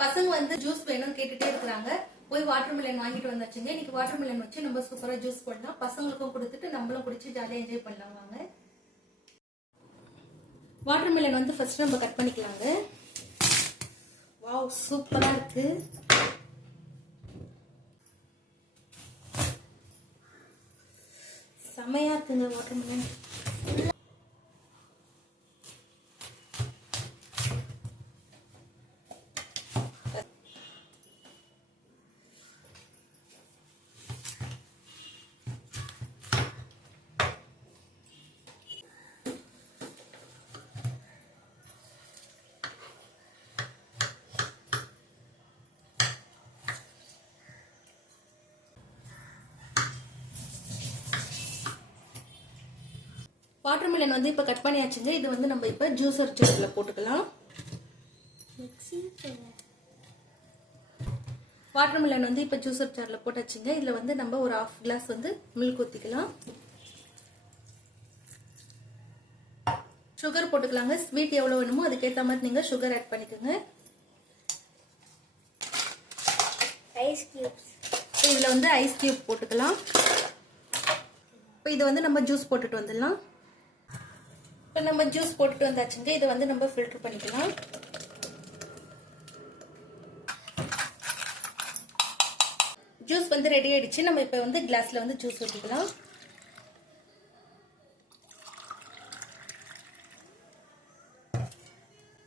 பசங்க வந்து ஜூஸ் வேணும்னு கேட்டுட்டே இருக்கிறாங்க. போய் வாட்டர் மிலன் வாங்கிட்டு வந்தாச்சுங்க இன்னைக்கு வாட்டர் மிலன் வச்சு நம்ம சூப்பரா ஜூஸ் பண்ணலாம் பசங்களுக்கும் கொடுத்துட்டு நம்மளும் குடிச்சு ஜாலியா என்ஜாய் பண்ணலாம் வாங்க. வாட்டர் மிலன் வந்து ஃபர்ஸ்ட் நம்ம கட் பண்ணிக்கலாங்க. வாவ் சூப்பரா இருக்கு. செமையா இருக்குங்க வாட்டர் மிலன் வாட்டர் மிலன் வந்து இப்போ கட் பண்ணியாச்சுங்க. இது வந்து நம்ம இப்போ ஜூஸர் ஜூஸில் போட்டுக்கலாம். வாட்டர் மிலன் வந்து இப்போ ஜூஸர் ஜாரில் போட்டாச்சுங்க. இதில் வந்து நம்ம ஒரு ஆஃப் கிளாஸ் வந்து மில்க் ஊற்றிக்கலாம் சுகர் போட்டுக்கலாங்க. ஸ்வீட் எவ்வளோ வேணுமோ அதுக்கேற்ற மாதிரி நீங்கள் சுகர் ஆட் பண்ணிக்கோங்க. ஐஸ் கியூப்ஸ் இதில் வந்து ஐஸ் கியூப் போட்டுக்கலாம். இப்போ இதை வந்து நம்ம ஜூஸ் போட்டுட்டு வந்துடலாம். இப்போ நம்ம ஜூஸ் போட்டுட்டு வந்தாச்சுங்க. இதை வந்து நம்ம ஃபில்டர் பண்ணிக்கலாம். ஜூஸ் வந்து ரெடி ஆயிடுச்சு. நம்ம இப்போ வந்து கிளாஸில் வந்து ஜூஸ் ஊற்றிக்கலாம்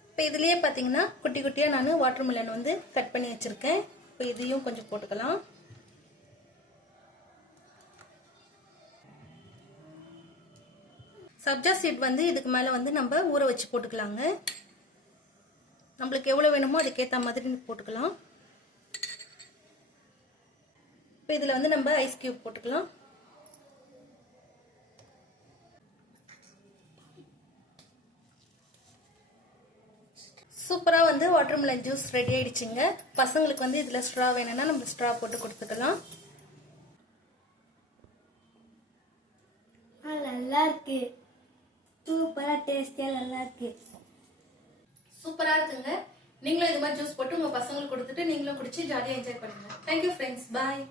இப்போ இதுலேயே பார்த்தீங்கன்னா குட்டி குட்டியாக நான் வாட்டர் மிலன் வந்து கட் பண்ணி வச்சுருக்கேன். இப்போ இதையும் கொஞ்சம் போட்டுக்கலாம். சப்ஜா சீட் வந்து இதுக்கு மேலே வந்து நம்ம ஊற வச்சு போட்டுக்கலாங்க. நம்மளுக்கு எவ்வளோ வேணுமோ அதுக்கேற்ற மாதிரி போட்டுக்கலாம். இப்போ இதில் வந்து நம்ம ஐஸ் கியூப் போட்டுக்கலாம். சூப்பராக வந்து வாட்டர்மெலன் ஜூஸ் ரெடி ஆகிடுச்சிங்க பசங்களுக்கு வந்து இதில் ஸ்ட்ரா வேணும்னா நம்ம ஸ்ட்ரா போட்டு கொடுத்துக்கலாம். ஆ நல்லா இருக்கு. சூப்பரா டேஸ்டியா நல்லா இருக்கு. சூப்பராக இருக்குங்க. நீங்களும் இது மாதிரி ஜூஸ் போட்டு உங்கள் பசங்களுக்கு கொடுத்துட்டு நீங்களும் குடிச்சு ஜாலியாக என்ஜாய் பண்ணுங்க. Thank you friends bye